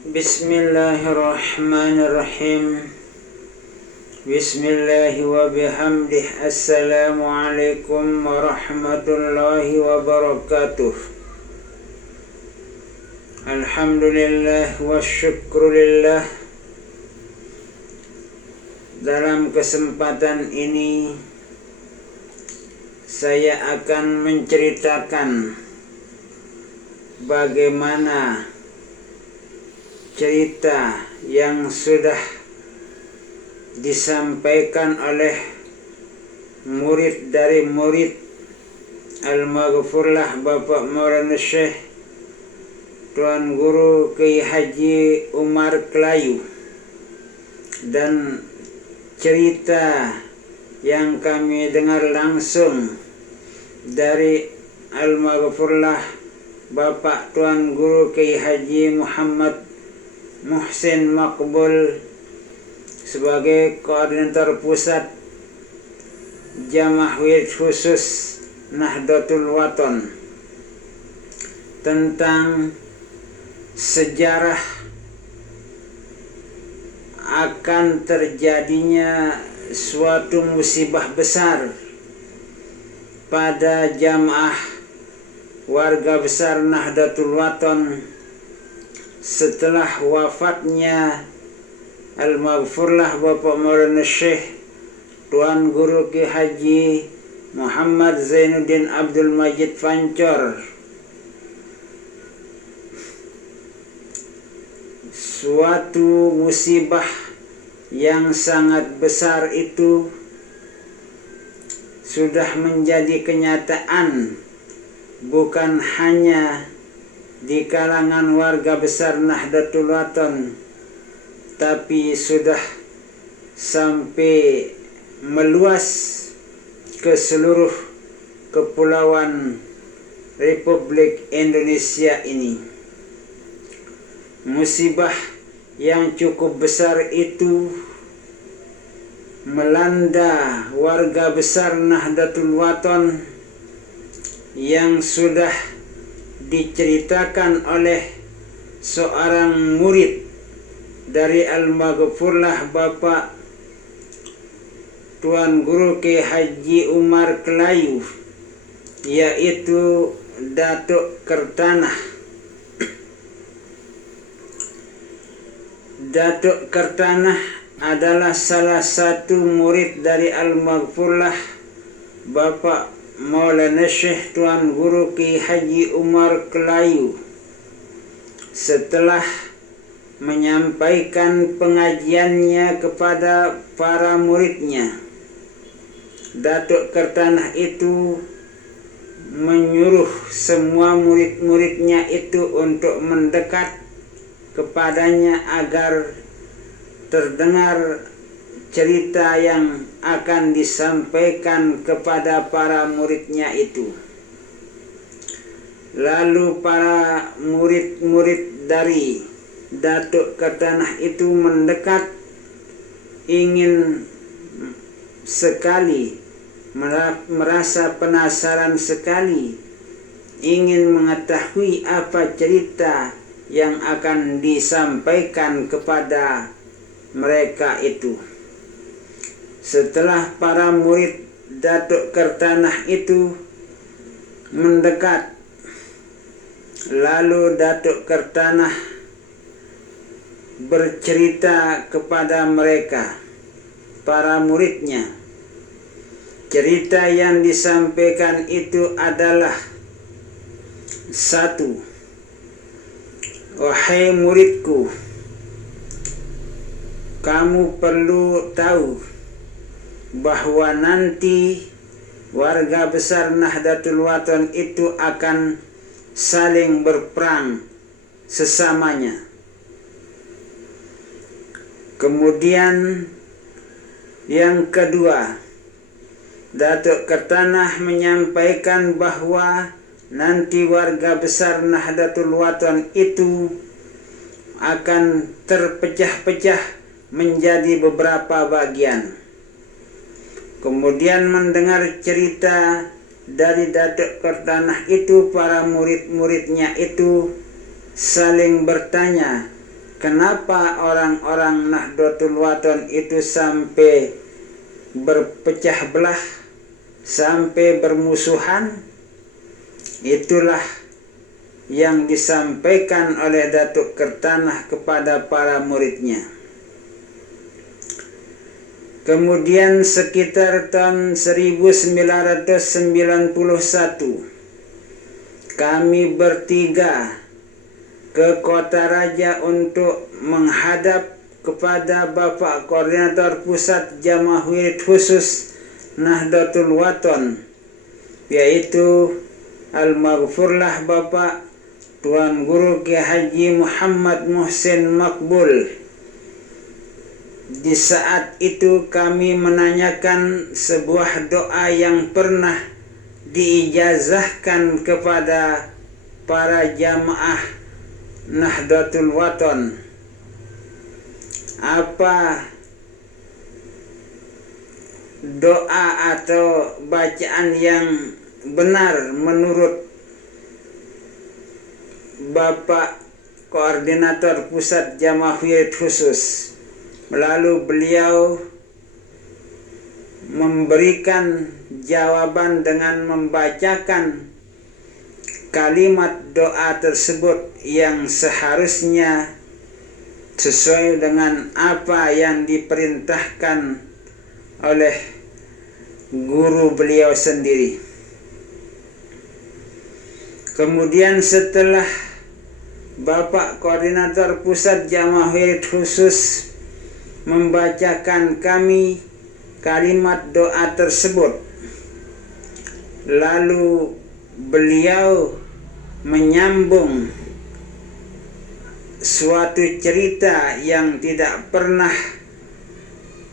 Bismillahirrahmanirrahim. Bismillahi wa bihamdih. Assalamualaikum warahmatullahi wabarakatuh. Alhamdulillah wa syukrulillah. Dalam kesempatan ini saya akan menceritakan bagaimana cerita yang sudah disampaikan oleh murid dari murid Al-Maghfurlah Bapak Maulana Syekh Tuan Guru Kiai Haji Umar Kelayu, dan cerita yang kami dengar langsung dari Al-Maghfurlah Bapak Tuan Guru Kiai Haji Muhammad Muhsin Maqbul sebagai koordinator pusat Jamaah Wirid Khusus Nahdlatul Wathon tentang sejarah akan terjadinya suatu musibah besar pada jamaah warga besar Nahdlatul Wathon setelah wafatnya Al-Maghfurlah Bapak Maulana Syekh Tuan Guru Kiai Haji Muhammad Zainuddin Abdul Majid Pancor. Suatu musibah yang sangat besar itu sudah menjadi kenyataan bukan hanya di kalangan warga besar Nahdlatul Wathon, tapi sudah sampai meluas ke seluruh kepulauan Republik Indonesia ini. Musibah yang cukup besar itu melanda warga besar Nahdlatul Wathon yang sudah diceritakan oleh seorang murid dari Al-Maghfurlah Bapak Tuan Guru Kiai Haji Umar Kelayu, yaitu Datuk Kertanah. Datuk Kertanah adalah salah satu murid dari Al-Maghfurlah Bapak Maulana Syekh Tuan Guru Kiai Haji Umar Kelayu. Setelah menyampaikan pengajiannya kepada para muridnya, Datuk Kertanah itu menyuruh semua murid-muridnya itu untuk mendekat kepadanya agar terdengar cerita yang akan disampaikan kepada para muridnya itu. Lalu para murid-murid dari Datuk Kertanah itu mendekat, ingin sekali, merasa penasaran sekali, ingin mengetahui apa cerita yang akan disampaikan kepada mereka itu. Setelah para murid Datuk Kertanah itu mendekat, lalu Datuk Kertanah bercerita kepada mereka, para muridnya. Cerita yang disampaikan itu adalah: satu, wahai muridku, kamu perlu tahu bahwa nanti warga besar Nahdlatul Wathon itu akan saling berperang sesamanya. Kemudian yang kedua, Datuk Kertanah menyampaikan bahwa nanti warga besar Nahdlatul Wathon itu akan terpecah-pecah menjadi beberapa bagian. Kemudian mendengar cerita dari Datuk Kertanah itu, para murid-muridnya itu saling bertanya, kenapa orang-orang Nahdlatul Wathon itu sampai berpecah belah, sampai bermusuhan. Itulah yang disampaikan oleh Datuk Kertanah kepada para muridnya. Kemudian sekitar tahun 1991 kami bertiga ke Kota Raja untuk menghadap kepada Bapak Koordinator Pusat Jamaah Wirid Khusus Nahdlatul Wathon, yaitu Al-Maghfurlah Bapak Tuan Guru Kiai Haji Muhammad Muhsin Makbul. Di saat itu kami menanyakan sebuah doa yang pernah diijazahkan kepada para jamaah Nahdlatul Wathon. Apa doa atau bacaan yang benar menurut Bapak Koordinator Pusat Jamaah Wirid Khusus? Lalu beliau memberikan jawaban dengan membacakan kalimat doa tersebut yang seharusnya sesuai dengan apa yang diperintahkan oleh guru beliau sendiri. Kemudian setelah Bapak Koordinator Pusat Jamaah Wirid Khusus membacakan kami kalimat doa tersebut, lalu beliau menyambung suatu cerita yang tidak pernah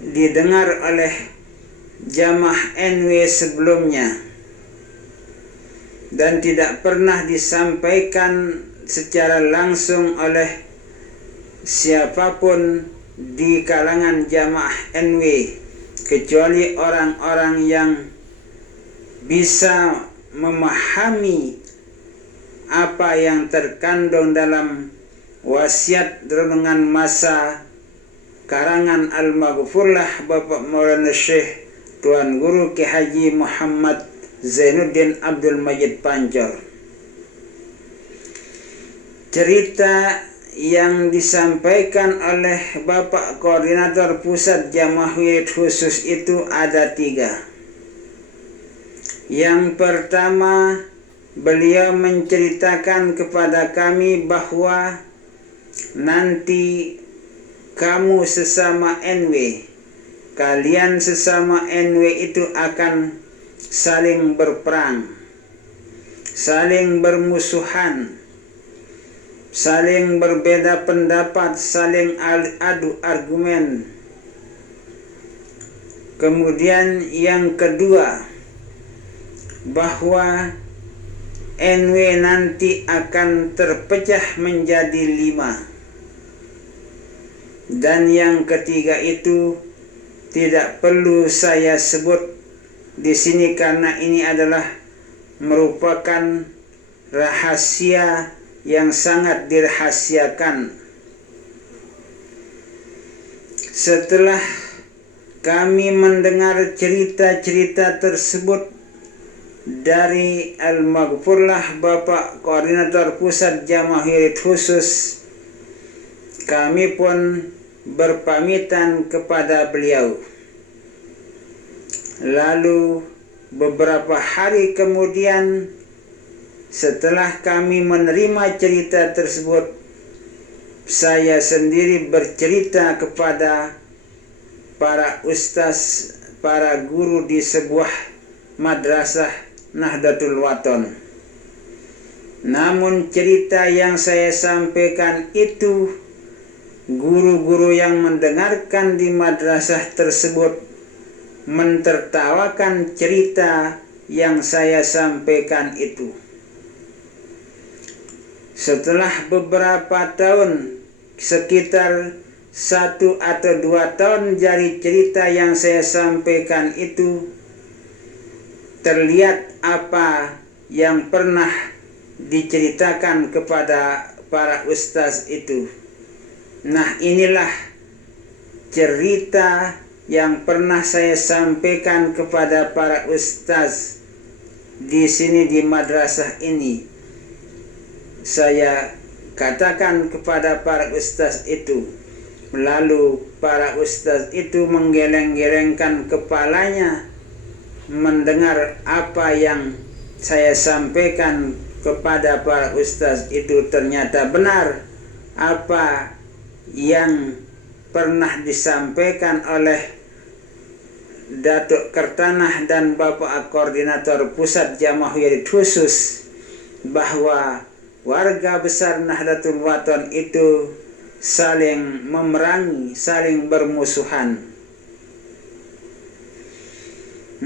didengar oleh jamaah NW sebelumnya dan tidak pernah disampaikan secara langsung oleh siapapun di kalangan jamaah NW kecuali orang-orang yang bisa memahami apa yang terkandung dalam wasiat renungan masa karangan Al-Maghfurlah Bapak Maulana Syekh Tuan Guru Kiai Haji Muhammad Zainuddin Abdul Majid Pancor. Cerita yang disampaikan oleh Bapak Koordinator Pusat Jamaah Wirid Khusus itu ada 3. Yang pertama, beliau menceritakan kepada kami bahwa nanti kamu sesama NW, kalian sesama NW itu akan saling berperang, saling bermusuhan, saling berbeda pendapat, saling adu argumen. Kemudian yang kedua, bahwa NW nanti akan terpecah menjadi 5. Dan yang ketiga itu tidak perlu saya sebut di sini karena ini adalah merupakan rahasia yang sangat dirahasiakan. Setelah kami mendengar cerita-cerita tersebut dari Al-Maghfurlah Bapak Koordinator Pusat Jamaah Wirid Khusus, kami pun berpamitan kepada beliau. Lalu beberapa hari kemudian, setelah kami menerima cerita tersebut, saya sendiri bercerita kepada para ustaz, para guru di sebuah madrasah Nahdlatul Wathon. Namun cerita yang saya sampaikan itu, guru-guru yang mendengarkan di madrasah tersebut mentertawakan cerita yang saya sampaikan itu. Setelah beberapa tahun, sekitar 1 atau 2 tahun dari cerita yang saya sampaikan itu, terlihat apa yang pernah diceritakan kepada para ustaz itu. Nah, inilah cerita yang pernah saya sampaikan kepada para ustaz di sini di madrasah ini. Saya katakan kepada para ustaz itu, lalu para ustaz itu menggeleng-gelengkan kepalanya mendengar apa yang saya sampaikan kepada para ustaz itu ternyata benar apa yang pernah disampaikan oleh Datuk Kertanah dan Bapak Koordinator Pusat Jamaah Wirid Khusus, bahwa warga besar Nahdlatul Wathon itu saling memerangi, saling bermusuhan.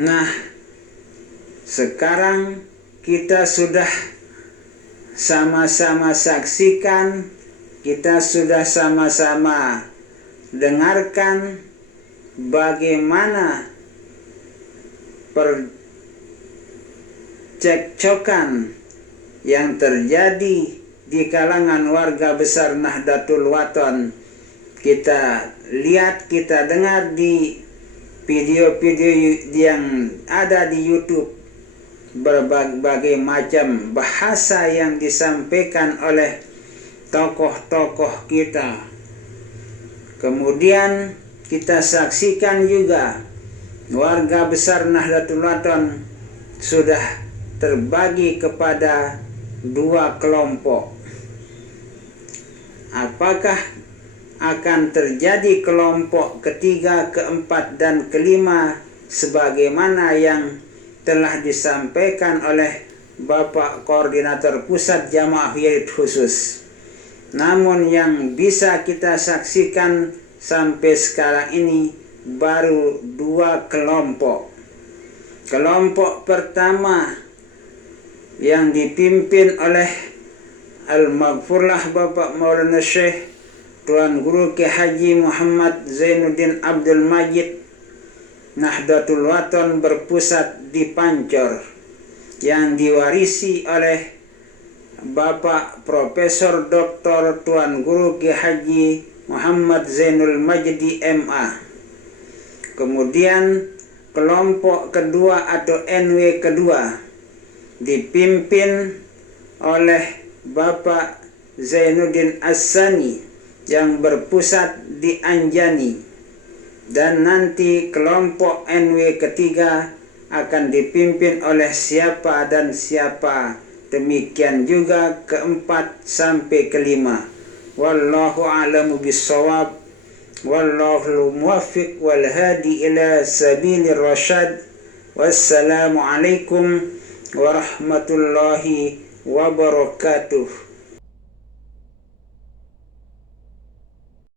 Nah, sekarang kita sudah sama-sama saksikan, kita sudah sama-sama dengarkan bagaimana percekcokan yang terjadi di kalangan warga besar Nahdlatul Wathon. Kita lihat, kita dengar di video-video yang ada di YouTube, berbagai macam bahasa yang disampaikan oleh tokoh-tokoh kita. Kemudian kita saksikan juga warga besar Nahdlatul Wathon sudah terbagi kepada dua kelompok. Apakah akan terjadi kelompok ketiga, keempat, dan kelima sebagaimana yang telah disampaikan oleh Bapak Koordinator Pusat Jamaah Wirid Khusus? Namun yang bisa kita saksikan sampai sekarang ini baru dua kelompok. Kelompok pertama yang dipimpin oleh Al-Maghfurlah Bapak Maulana Syekh Tuan Guru Ki Haji Muhammad Zainuddin Abdul Majid, Nahdlatul Wathon berpusat di Pancor, yang diwarisi oleh Bapak Profesor Dr. Tuan Guru Ki Haji Muhammad Zainul Majdi MA. Kemudian kelompok kedua atau NW kedua dipimpin oleh Bapak Zainuddin As-Sani yang berpusat di Anjani, dan nanti kelompok NW ketiga akan dipimpin oleh siapa dan siapa. Demikian juga keempat sampai kelima. Wallahu a'lamu bissawab. Wallahu muwaffiq wal hadi ila sabilir rasyad. Wassalamu alaikum warahmatullahi wabarakatuh.